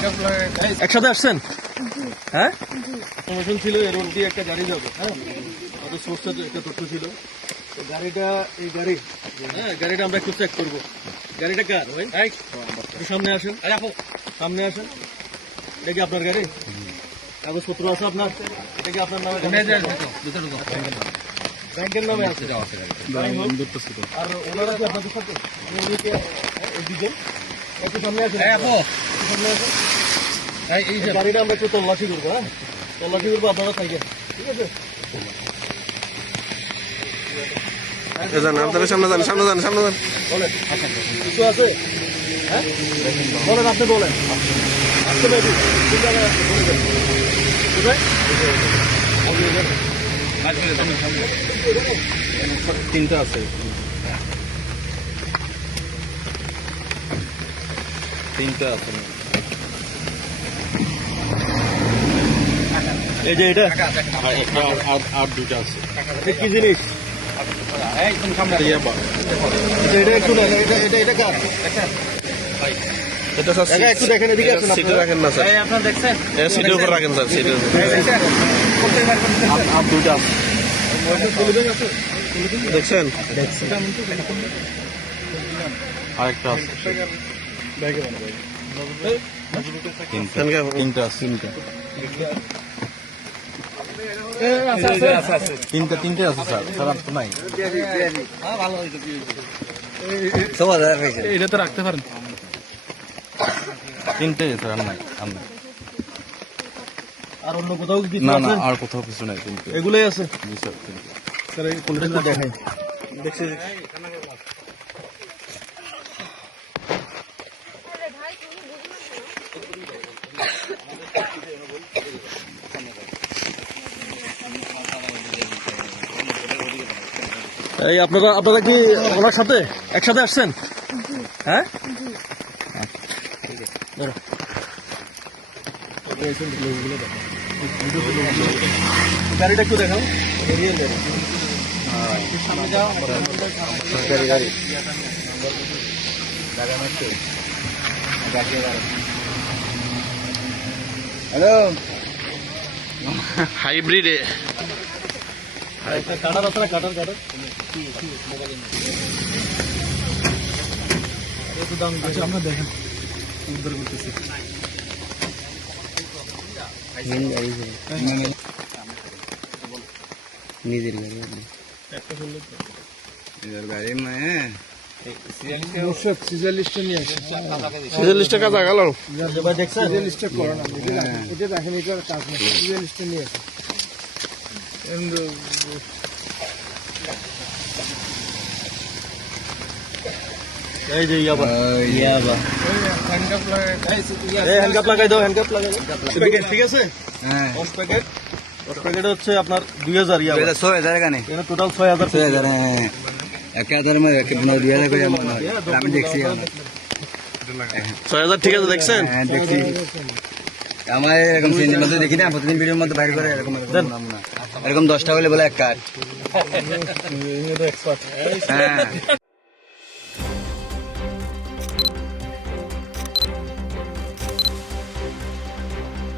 ইয়াবা একসাথে আসছেন? হ্যাঁ, ইনফরমেশন ছিল এর মধ্যে একটা গাড়ি যাবে। হ্যাঁ, আমাদের সোর্সটা একটা তথ্য ছিল। তো গাড়িটা এই গাড়ি, হ্যাঁ গাড়িটা আমরা একটু চেক করবো। গাড়িটা কার ভাই? একটু সামনে আসেন, সামনে আসেন। এটা কি আপনার গাড়ি? কাগজপত্র আছে আপনার? এটা কি আপনার নামে? ব্যাংকের নামে আছে। আর ওনারা কি আপনাদের সাথে? দুজন একটু সামনে আসেন, সামনে আসেন। এই গাড়িটা আমরা একটু তল্লাশি করবো। হ্যাঁ, তল্লাশি করবো, আপনারা থাকেন, ঠিক আছে? আপনারা সামনে যান, সামনে যান, সামনে যান। বলেন কিছু আছে? হ্যাঁ বলেন, আপনি বলেন। আসতে পারি কোন জায়গায় আসতে বলবেন? কোথায়? তিনটা আছে, তিনটা আছে। এই যে এটা আর দুইটা আছে। কি জিনিস? ইয়াবা এটা একটু নেন, এটা কার? এটা স্যার জায়গা একটু দেখেন, এদিকে আসুন। সিটে রাখেন না স্যার, আপনারা দেখছেন? সিটের উপর রাখেন স্যার, সিটের উপর। আর দুইটা আছে, দেখছেন? আরেকটা আছে, তিনটা আছে, তিনটে আছে স্যার, স্যার আর তো নাই। এটা তো রাখতে পারেন। তিনটে স্যার, আর নাই, আর নাই। আর অন্য কোথাও কি না আছে? না, আর কোথাও কিছু নাই, তিনটে। এগুলোই আছে জি স্যার, তিনটে। স্যার। এই কোনটা একটু দেখাই, দেখছি। এই আপনারা কি ওনার সাথে একসাথে আসছেন? হ্যাঁ, গাড়িটা একটু দেখাও। সরকারি গাড়ি হ্যালো, হাইব্রিড কাটার আছে না? কাটার দাম আমরা দেখেন উদ্ধার করতেছি। নিজের গাড়ি সিজালিস্টে নিয়ে আসে। সিজালিস্টে কাজ গেল। দেখছেন? সিজালিস্টে করো না, এটা দেখেন, এটার কাজ না। সিজালিস্টে নিয়ে আসে। এই যে ইয়াবা হ্যান্ডকাপ লাগাই দাও, হ্যান্ডকাপ লাগাই দাও। ঠিক আছে, 10 প্যাকেট হচ্ছে আপনার 2000 ইয়াবা। এটা টোটাল 6000। 6000 ঠিক আছে, দেখছেন? দেখছি আমার এরকম সিনের মধ্যে দেখি না, প্রতিদিন ভিডিওর মধ্যে বাইর করে এরকম এরকম 10টা হলে বলে এক কাঠ। এক্সপার্ট। হ্যাঁ